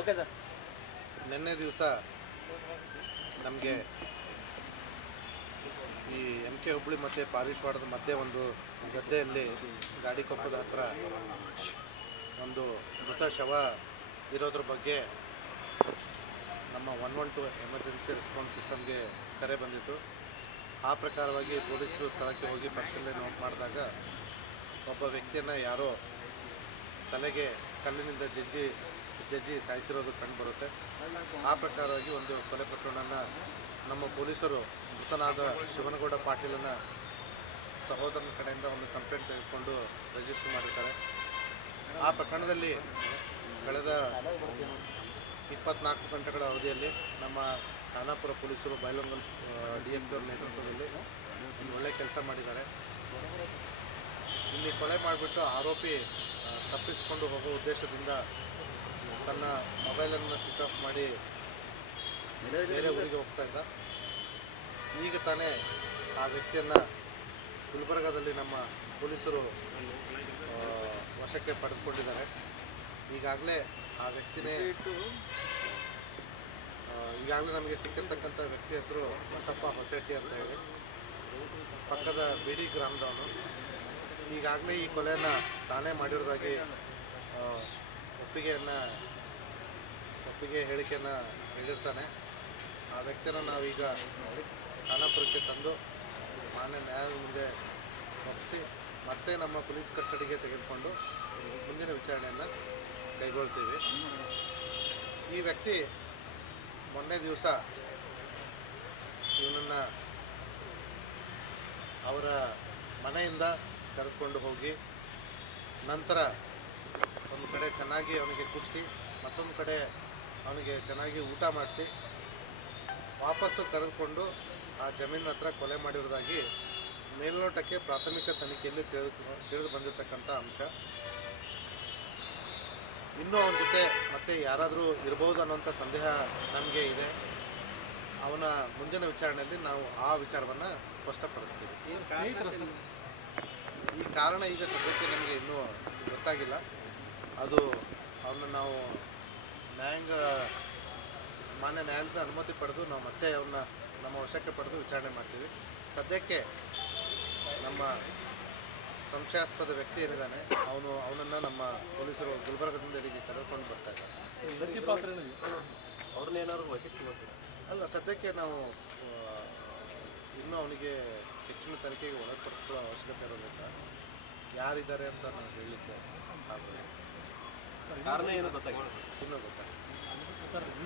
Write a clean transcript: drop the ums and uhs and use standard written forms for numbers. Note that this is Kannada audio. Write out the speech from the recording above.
Okay sir. ನಿನ್ನೆ ದಿವಸ ನಮಗೆ ಈ MK ಹುಬ್ಬಳ್ಳಿ ಮತ್ತು ಪಾರಿಶ್ವಾಡದ ಮಧ್ಯೆ ಒಂದು ಗದ್ದೆಯಲ್ಲಿ ಗಾಡಿಕೊಪ್ಪದ ಹತ್ರ ಒಂದು ಮೃತ ಶವ ಇರೋದ್ರ ಬಗ್ಗೆ ನಮ್ಮ 112 ಎಮರ್ಜೆನ್ಸಿ ರೆಸ್ಪಾನ್ಸ್ ಸಿಸ್ಟಮ್ಗೆ ಕರೆ ಬಂದಿತ್ತು. ಆ ಪ್ರಕಾರವಾಗಿ ಪೊಲೀಸರು ಸ್ಥಳಕ್ಕೆ ಹೋಗಿ ಪರಿಶೀಲನೆ ನೋಟ್ ಮಾಡಿದಾಗ ಒಬ್ಬ ವ್ಯಕ್ತಿಯನ್ನು ಯಾರೋ ತಲೆಗೆ ಕಲ್ಲಿನಿಂದ ಜಜ್ಜಿ ಸಾಯಿಸಿರೋದು ಕಂಡುಬರುತ್ತೆ. ಆ ಪ್ರಕಾರವಾಗಿ ಒಂದು ಕೊಲೆ ಪ್ರಕರಣವನ್ನು ನಮ್ಮ ಪೊಲೀಸರು ಮೃತನಾದ ಶಿವನಗೌಡ ಪಾಟೀಲನ ಸಹೋದರನ ಕಡೆಯಿಂದ ಒಂದು ಕಂಪ್ಲೇಂಟ್ ತೆಗೆದುಕೊಂಡು ರಿಜಿಸ್ಟರ್ ಮಾಡಿದ್ದಾರೆ. ಆ ಪ್ರಕರಣದಲ್ಲಿ ಕಳೆದ 24 ಗಂಟೆಗಳ ಅವಧಿಯಲ್ಲಿ ನಮ್ಮ ಖಾನಾಪುರ ಪೊಲೀಸರು ಬೈಲೊಂಗಲ್ DSP ಅವರ ನೇತೃತ್ವದಲ್ಲಿ ಒಂದು ಒಳ್ಳೆಯ ಕೆಲಸ ಮಾಡಿದ್ದಾರೆ. ಇಲ್ಲಿ ಕೊಲೆ ಮಾಡಿಬಿಟ್ಟು ಆರೋಪಿ ತಪ್ಪಿಸಿಕೊಂಡು ಹೋಗುವ ಉದ್ದೇಶದಿಂದ ತನ್ನ ಮೊಬೈಲನ್ನು ಸ್ವಿಚ್ ಆಫ್ ಮಾಡಿ ಬೇರೆ ಊರಿಗೆ ಹೋಗ್ತಾ ಇದ್ದ. ಈಗ ತಾನೇ ಆ ವ್ಯಕ್ತಿಯನ್ನು ಗುಲ್ಬರ್ಗಾದಲ್ಲಿ ನಮ್ಮ ಪೊಲೀಸರು ವಶಕ್ಕೆ ಪಡೆದುಕೊಂಡಿದ್ದಾರೆ. ಈಗಾಗಲೇ ಆ ವ್ಯಕ್ತಿನೇ ಈಗಾಗಲೇ ನಮಗೆ ಸಿಕ್ಕಿರ್ತಕ್ಕಂಥ ವ್ಯಕ್ತಿ ಹೆಸರು ಬಸಪ್ಪ ಹೊಸೆಟ್ಟಿ ಅಂತ ಹೇಳಿ ಪಕ್ಕದ ಬಿಡಿ ಗ್ರಾಮದವನು. ಈಗಾಗಲೇ ಈ ಕೊಲೆಯನ್ನು ತಾನೇ ಮಾಡಿರೋದಾಗಿ ಒಪ್ಪಿಗೆ ಹೇಳಿಕೆಯನ್ನು ಹೇಳಿರ್ತಾನೆ. ಆ ವ್ಯಕ್ತಿಯನ್ನು ನಾವೀಗ ಖಾನಾಪುರಕ್ಕೆ ತಂದು ಮಾನ್ಯ ನ್ಯಾಯಾಲಯದ ಮುಂದೆ ಒಪ್ಪಿಸಿ ಮತ್ತೆ ನಮ್ಮ ಪೊಲೀಸ್ ಕಸ್ಟಡಿಗೆ ತೆಗೆದುಕೊಂಡು ಮುಂದಿನ ವಿಚಾರಣೆಯನ್ನು ಕೈಗೊಳ್ತೀವಿ. ಈ ವ್ಯಕ್ತಿ ಮೊನ್ನೆ ದಿವಸ ಇವನನ್ನು ಅವರ ಮನೆಯಿಂದ ಕರೆದುಕೊಂಡು ಹೋಗಿ ನಂತರ ಒಂದು ಕಡೆ ಚೆನ್ನಾಗಿ ಅವನಿಗೆ ಕುಡಿಸಿ ಮತ್ತೊಂದು ಕಡೆ ಅವನಿಗೆ ಚೆನ್ನಾಗಿ ಊಟ ಮಾಡಿಸಿ ವಾಪಸ್ಸು ಕರೆದುಕೊಂಡು ಆ ಜಮೀನಿನ ಹತ್ರ ಕೊಲೆ ಮಾಡಿರೋದಾಗಿ ಮೇಲ್ನೋಟಕ್ಕೆ ಪ್ರಾಥಮಿಕ ತನಿಖೆಯಲ್ಲಿ ತಿಳಿದು ಬಂದಿರತಕ್ಕಂಥ ಅಂಶ. ಇನ್ನೂ ಅವನ ಜೊತೆ ಮತ್ತೆ ಯಾರಾದರೂ ಇರ್ಬೋದು ಅನ್ನೋಂಥ ಸಂದೇಹ ನಮಗೆ ಇದೆ. ಅವನ ಮುಂದಿನ ವಿಚಾರಣೆಯಲ್ಲಿ ನಾವು ಆ ವಿಚಾರವನ್ನು ಸ್ಪಷ್ಟಪಡಿಸ್ತೀವಿ. ಈ ಕಾರಣ ಈಗ ಸದ್ಯಕ್ಕೆ ನಮಗೆ ಇನ್ನೂ ಗೊತ್ತಾಗಿಲ್ಲ. ಅದು ಅವನ್ನ ನಾವು ಮಾನ್ಯ ನ್ಯಾಯಾಲಯದ ಅನುಮತಿ ಪಡೆದು ನಾವು ಮತ್ತೆ ಅವನ್ನ ನಮ್ಮ ವಶಕ್ಕೆ ಪಡೆದು ವಿಚಾರಣೆ ಮಾಡ್ತೀವಿ. ಸದ್ಯಕ್ಕೆ ನಮ್ಮ ಸಂಶಯಾಸ್ಪದ ವ್ಯಕ್ತಿ ಏನಿದ್ದಾನೆ ಅವನನ್ನು ನಮ್ಮ ಪೊಲೀಸರು ಗುಲ್ಬರ್ಗದಿಂದ ಇಲ್ಲಿಗೆ ಕರೆದುಕೊಂಡು ಬರ್ತಾ ಇದ್ದಾರೆ. ಅಲ್ಲ, ಸದ್ಯಕ್ಕೆ ನಾವು ಇನ್ನೂ ಅವನಿಗೆ ಹೆಚ್ಚಿನ ತನಿಖೆಗೆ ಒಳಪಡಿಸ್ಕೊಳ್ಳೋ ಅವಶ್ಯಕತೆ ಇರೋದ್ರಿಂದ ಯಾರಿದ್ದಾರೆ ಅಂತ ನಾನು ಹೇಳಲಿಕ್ಕೆ ಆಗೋದಿಲ್ಲ. ಇನ್ನೂ ಗೊತ್ತಾಗಿದೆ ಸರ್.